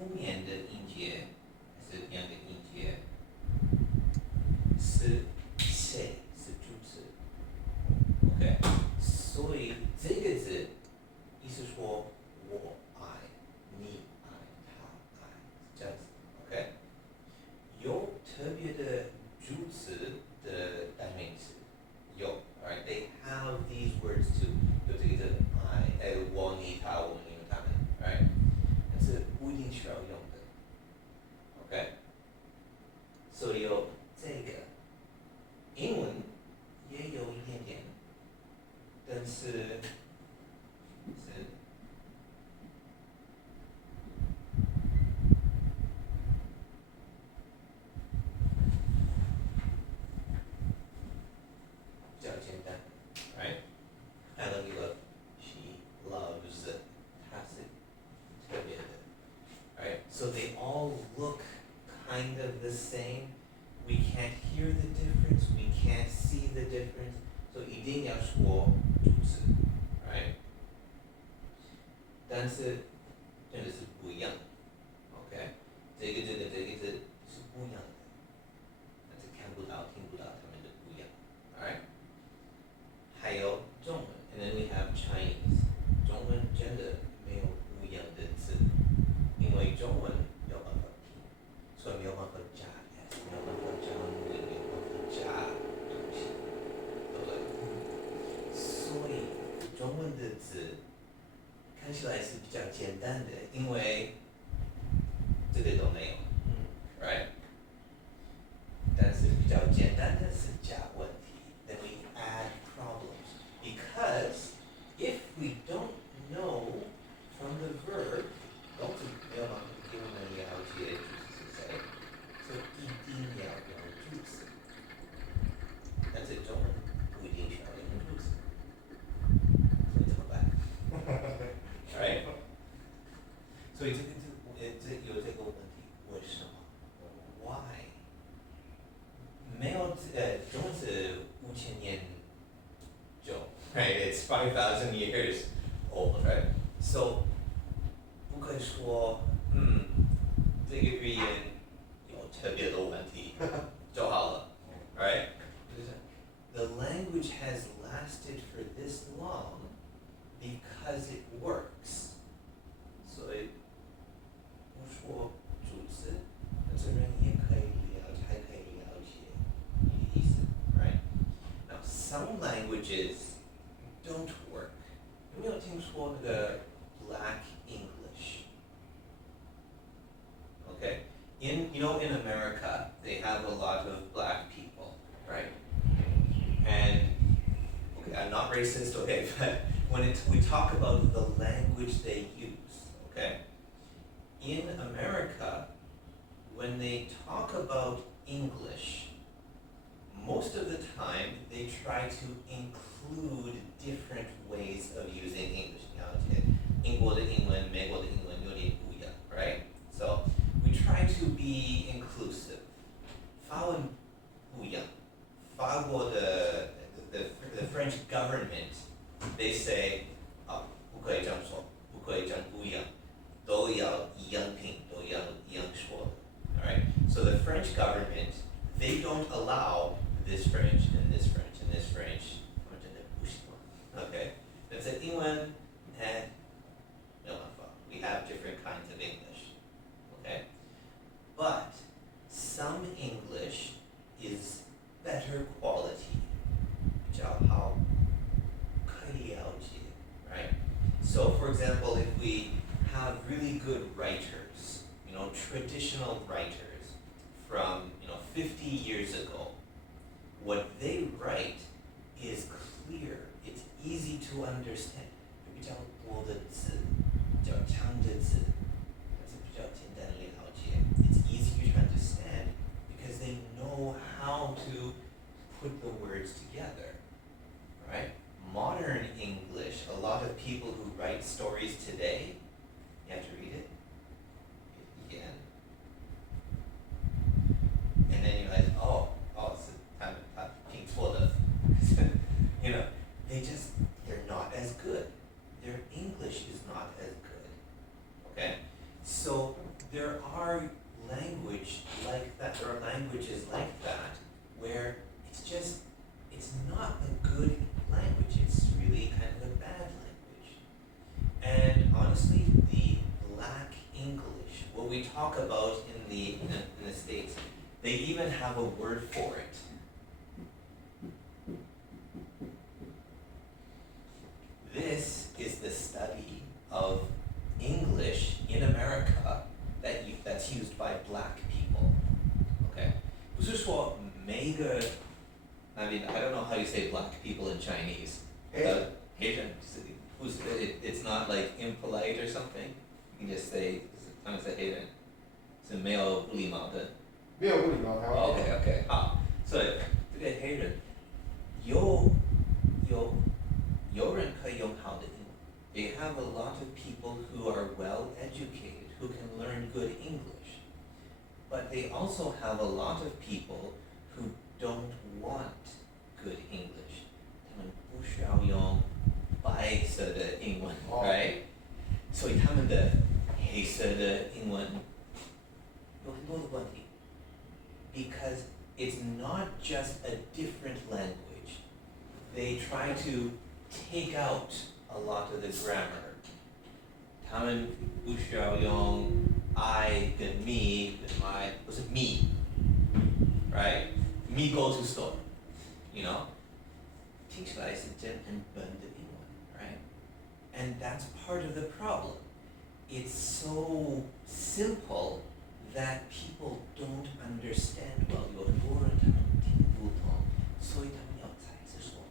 后面的音节还是两个音节是谁是主词 ，OK， 所以这个字意思说我爱你爱他爱这样子 ，OK， 有特别的主词的代名词有 ，alright they have these words too， 有这个字爱我你他我你他们 ，alright， 但是不一定需要用的 ，OK， 所以有这个英文也有一点点，但是比较简单 ，right？ 还有一个 she loves， 它是特别的 ，right？ So they all look kind of the same. We can't hear the difference. We can't see the difference. So 一定要说主词 ，right？ 但是真的是不一样的 ，OK？ 这个字是不一样的，但是看不到、听不到，它们的不一样 ，alright？ 还有中文 ，and then we have Chinese。中文真的没有不一样的字，因为中文没有办法拼，所以没有办法加 s， 没有办法加母音，没有办法加东西，对不对？所以中文的字看起来是比较简单的，因为这个都没有，right？ 但是比较简单的是加问题 ，then we add problems because if we don't know from the verb， 动词没有办法给我们了解主词是谁，所以一定要用主词。但是中文不一定需要用主词，所以怎么办？Right？ 所以有这个问题，为什么 ？Why？ 没有中文是5000年久 ，right？ It's 5,000 years old, right? So 不可以说，这个语言有特别的问题就好了 ，right？ The language has lasted for this long because it works. 所以不说主词，但是人也可以还可以了解你的意思 ，right？ Now some languages don't work. 有没有听说那个 Black English? Okay, in America they have a lot of black people, right? And okay, I'm not racist, okay, but when we talk about the language they use, okay? In America, when they talk about English, most of the time they try to include different ways of using English. 了解英国的英文、美国的英文有点不一样 right? So we try to be inclusive. 法文不一样，法国的 the French government, they say 不可以这样说，不可以这样不一样，都要一样拼，都要一样说。Alright? So the French government, they don't allow this French and this French and this French. 他们真的不喜欢 Okay? 但是英文没有办法 we have different kinds of English. Okay? But some English is better quality. 比较好，可以了解 right? So for example, if we have really good writers, traditional writers from 50 years ago, what they write is clear, it's easy to understand. 比较多的字，比较长的字，但是比较简单了解。It's easier to understand because they know how to put the words together, right? Modern English, a lot of people who write stories today, you have to read it again. And then you realize, it's拼错了. They're not as good. Their English is not as good. Okay? So there are language like that. There are languages like that where it's not a good language. It's really kind of a bad language. And honestly, the Black English, what we talk about in the States, they even have a word for it. This is the study of English in America that's used by Black people. Okay? 不是说每个 I mean, I don't know how you say Black people in Chinese. Asian. It's not like impolite or something. You can just say, 他们是黑人，是没有不礼貌的。没有不礼貌，台湾。OK， 好，所以这个黑人有人可以用好的英文。They have a lot of people who are well educated, who can learn good English. But they also have a lot of people who don't want good English. 他们不需要用白色的英文 right? 所以他们的黑色的英文有很多的问题。Because it's not just a different language. They try to take out a lot of the grammar. 他们不需要用 I 跟 me 跟 my 不是 me, right? Me go to store, you know? 听起来是真很笨的英文 right? And that's part of the problem. It's so simple that people don't understand well. 有很多人他们听不懂，所以他们要再一次说。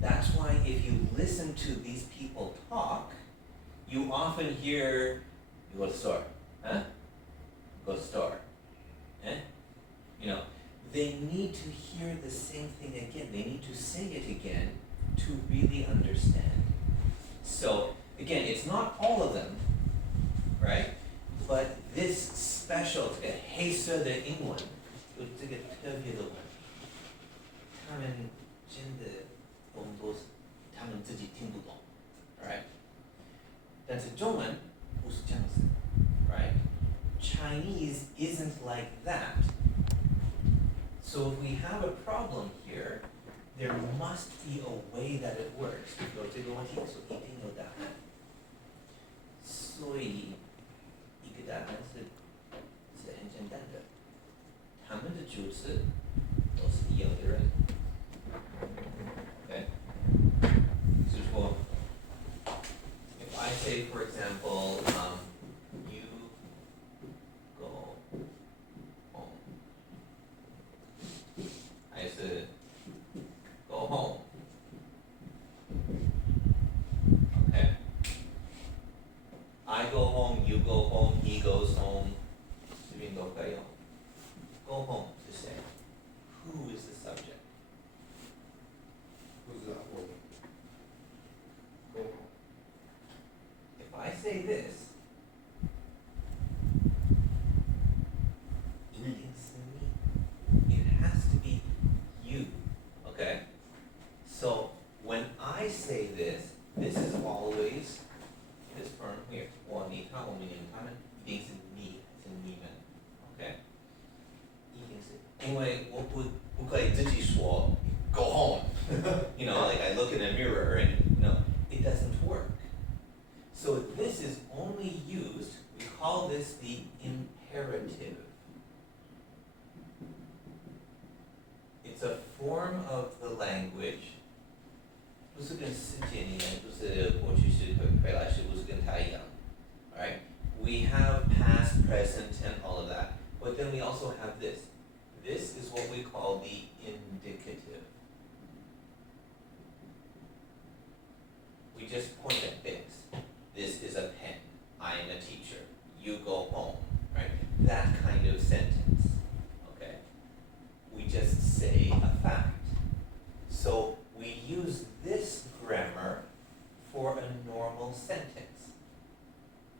That's why if you listen to these people talk, you often hear, you go to the store, huh? Go to the store, eh? You know, they need to hear the same thing again. They need to say it again to really understand. So, again, it's not all of them, right? But this special, 这个黑色的英文，有这个特别的问题，他们真的有很多他们自己听不懂 right? 但是中文不是这样子 right? Chinese isn't like that. So if we have a problem here, there must be a way that it works. 有这个问题，所以一定有答案。所以一个答案是很简单的，他们的主词都是一样的人。Okay? 就是说 if I say, for example, you go home. I said, go home. Okay? I go home, you go home, he goes home. 这边都可以用。Go home to say, who is the subject? 不知道我。Go home. If I say this, 一定是你。It has to be you. Okay? So when I say this, this is always this firm here. 我、你、他、我们、你、他们，一定是你，还是你们 ？Okay? 一定是，因为我不可以自己说 go home. You know, like I look in a mirror and no, it doesn't work. So this is only used, we call this the imperative. It's a form of the language. 不是跟世界里面，不是过去式、未来式，不是跟它一样。Right? We have past, present,